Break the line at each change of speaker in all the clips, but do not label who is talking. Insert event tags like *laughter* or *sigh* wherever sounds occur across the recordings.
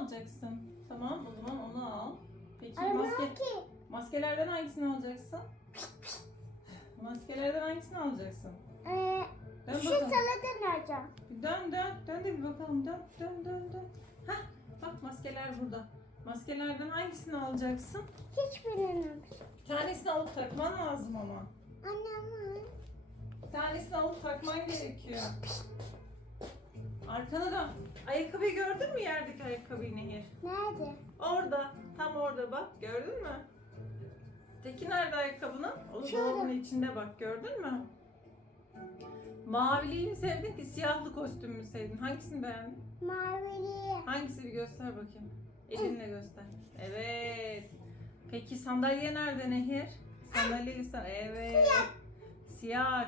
alacaksın. Tamam o zaman onu al. Peki
Aramam
maske,
ki.
maskelerden hangisini alacaksın? Maskelerden hangisini alacaksın?
Ee,
Dön
şu
bakalım.
salata nerede?
Dön dön. Dön de bir bakalım. Dön dön dön dön. Heh, bak maskeler burada. Maskelerden hangisini alacaksın?
Hiç bilmiyorum.
Bir tanesini alıp takman lazım ama.
Annemin.
Bir tanesini alıp takman gerekiyor. Arkana dön. Ayakkabıyı gördün mü yerdeki ayakkabıyı Nehir?
Nerede?
Orada. Tam orada bak. Gördün mü? Teki nerede ayakkabının? O
Şurada.
dolabın içinde bak. Gördün mü? Maviliği mi sevdin ki siyahlı kostümü mü sevdin? Hangisini beğendin?
Mavili.
Hangisi bir göster bakayım. Elinle göster. Evet. Peki sandalye nerede Nehir? Sandalye göster. Evet. Siyah.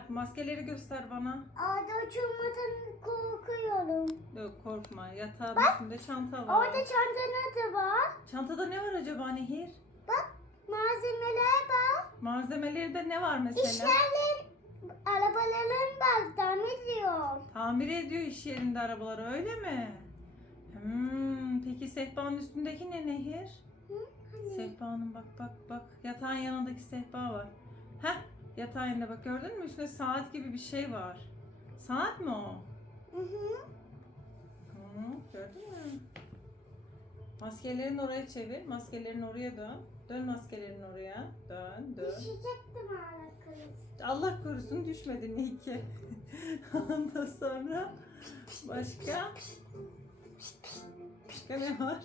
Maskeleri göster bana.
Orada uçurmadan korkuyorum.
Yok korkma. Yatağın üstünde çanta var.
Orada çanta nerede var?
Çantada ne var acaba Nehir?
Bak malzemeler var.
Malzemeleri ne var mesela?
İşlerin, arabaların var. Tamir ediyor.
Tamir ediyor iş yerinde arabaları öyle mi? Hmm, peki sehpanın üstündeki ne Nehir?
Hı? Hani?
Sehpanın bak bak bak yatağın yanındaki sehpa var. Heh yatağın yanında bak gördün mü üstünde saat gibi bir şey var. Saat mi o?
Hı hı.
Hı, gördün mü? Maskelerin oraya çevir. Maskelerin oraya dön. Dön maskelerin oraya. Dön dön.
Düşecektim alakalı.
Allah korusun düşmedin iyi ki. *laughs* Ondan sonra başka başka ne var?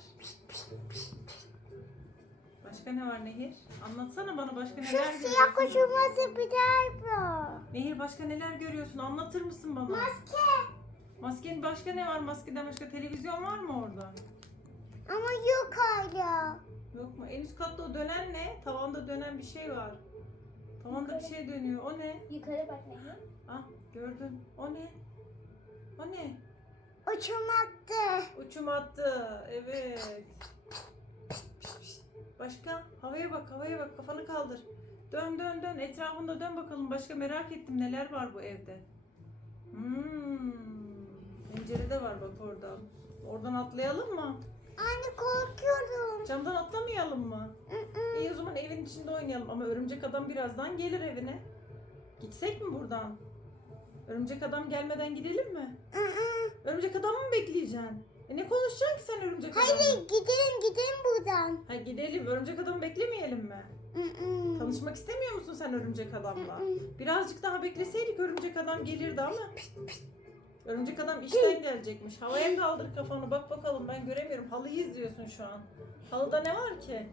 Başka ne var Nehir? Anlatsana bana başka
Şu
neler
siyah
görüyorsun?
koşulması bir daha var.
Nehir başka neler görüyorsun? Anlatır mısın bana?
Maske.
Maskenin başka ne var? Maskeden başka televizyon var mı orada?
Ama yok hala.
Yok mu? En üst katta o dönen ne? Tavanda dönen bir şey var. Tavanda bir şey dönüyor. O ne?
Yukarı bak Nehir.
Ah gördüm. O ne? O ne?
Uçurmaktı.
Uçum attı. Evet. Başka? Havaya bak, havaya bak. Kafanı kaldır. Dön dön dön. Etrafında dön bakalım. Başka merak ettim neler var bu evde. Hmm. Pencerede var bak oradan. Oradan atlayalım mı?
Anne korkuyorum.
Camdan atlamayalım mı? İyi o zaman evin içinde oynayalım ama örümcek adam birazdan gelir evine. Gitsek mi buradan? Örümcek adam gelmeden gidelim mi?
Mm-mm.
Örümcek adamı mı bekleyeceksin? E ne konuşacaksın ki sen örümcek adamla?
Hadi gidelim gidelim buradan.
Ha gidelim. Örümcek adamı beklemeyelim mi?
Mm-mm.
Tanışmak istemiyor musun sen örümcek adamla?
Mm-mm.
Birazcık daha bekleseydik örümcek adam gelirdi ama. Örümcek adam işten gelecekmiş. Havaya kaldır kafanı bak bakalım ben göremiyorum. Halıyı izliyorsun şu an. Halıda ne var ki?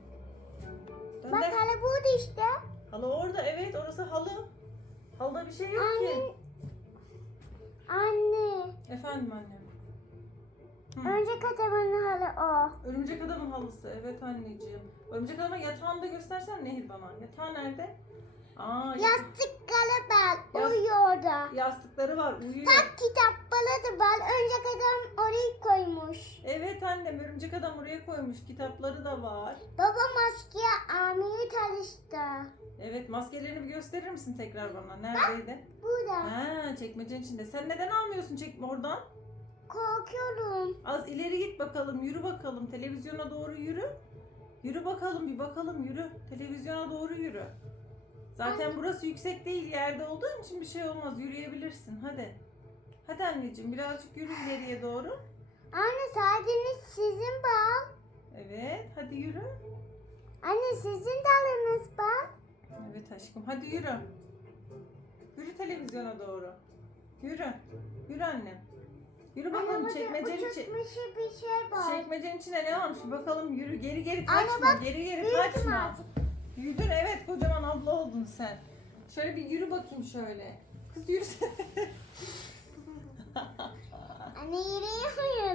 Dön
Bak
de.
hala burada işte.
Halı orada evet orası halı. Halıda bir şey yok
Anne.
ki.
Anne.
Efendim annem. Hı.
Önce katamanın halı o.
Örümcek adamın halısı. Evet anneciğim. Örümcek adamın yatağını da göstersen Nehir bana. Yatağı nerede? Aa, yat-
Yastık galibel
Yas-
uyuyor orada.
yastıkları var. Uyuyor.
Tak kitapları da var. Önce adam orayı koymuş.
Annem örümcek adam oraya koymuş. Kitapları da var.
Baba maskeye amiri çalıştı.
Evet maskelerini bir gösterir misin tekrar bana? Neredeydi?
Burada.
Ha çekmecenin içinde. Sen neden almıyorsun çekme oradan?
Korkuyorum.
Az ileri git bakalım. Yürü bakalım. Televizyona doğru yürü. Yürü bakalım bir bakalım yürü. Televizyona doğru yürü. Zaten burası yüksek değil yerde olduğun için bir şey olmaz. Yürüyebilirsin. Hadi. Hadi anneciğim birazcık yürü ileriye doğru.
Anne sadece sizin bal.
Evet hadi yürü.
Anne sizin dalınız bal.
Evet aşkım hadi yürü. Yürü televizyona doğru. Yürü. Yürü annem. Yürü bakalım
Anne
çekmecenin içi.
bir şey var.
Çekmecenin içinde ne varmış bakalım yürü geri geri
Anne
kaçma
bak,
geri geri
Büyüdüm
kaçma.
artık.
Büyüdün evet kocaman abla oldun sen. Şöyle bir yürü bakayım şöyle. Kız yürüsene. *laughs*
Anne yürüyemiyorum.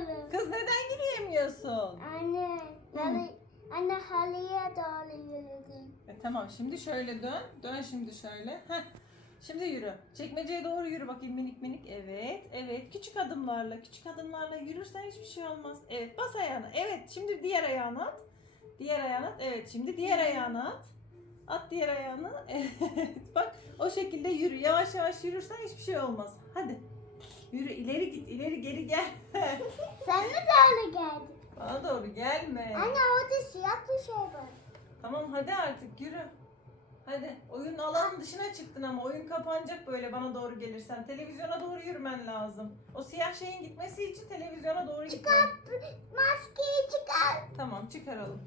Yürüyemiyorsun?
Anne. Yani, anne halıya doğru yürüdüm.
E, tamam şimdi şöyle dön. Dön şimdi şöyle. Heh. Şimdi yürü. Çekmeceye doğru yürü bakayım minik minik. Evet. Evet. Küçük adımlarla. Küçük adımlarla yürürsen hiçbir şey olmaz. Evet. Bas ayağını. Evet. Şimdi diğer ayağını at. Diğer ayağını at. Evet. Şimdi diğer ayağını at. At diğer ayağını. *laughs* Evet. Bak o şekilde yürü. Yavaş yavaş yürürsen hiçbir şey olmaz. Hadi. Yürü ileri git. ileri geri gel. *laughs*
Sen mi doğru geldin?
Bana doğru gelme.
Anne orada siyah bir şey var.
Tamam hadi artık yürü. Hadi oyun alanın dışına çıktın ama oyun kapanacak böyle bana doğru gelirsen. Televizyona doğru yürümen lazım. O siyah şeyin gitmesi için televizyona doğru gitmen.
Maskeyi çıkar.
Tamam çıkaralım.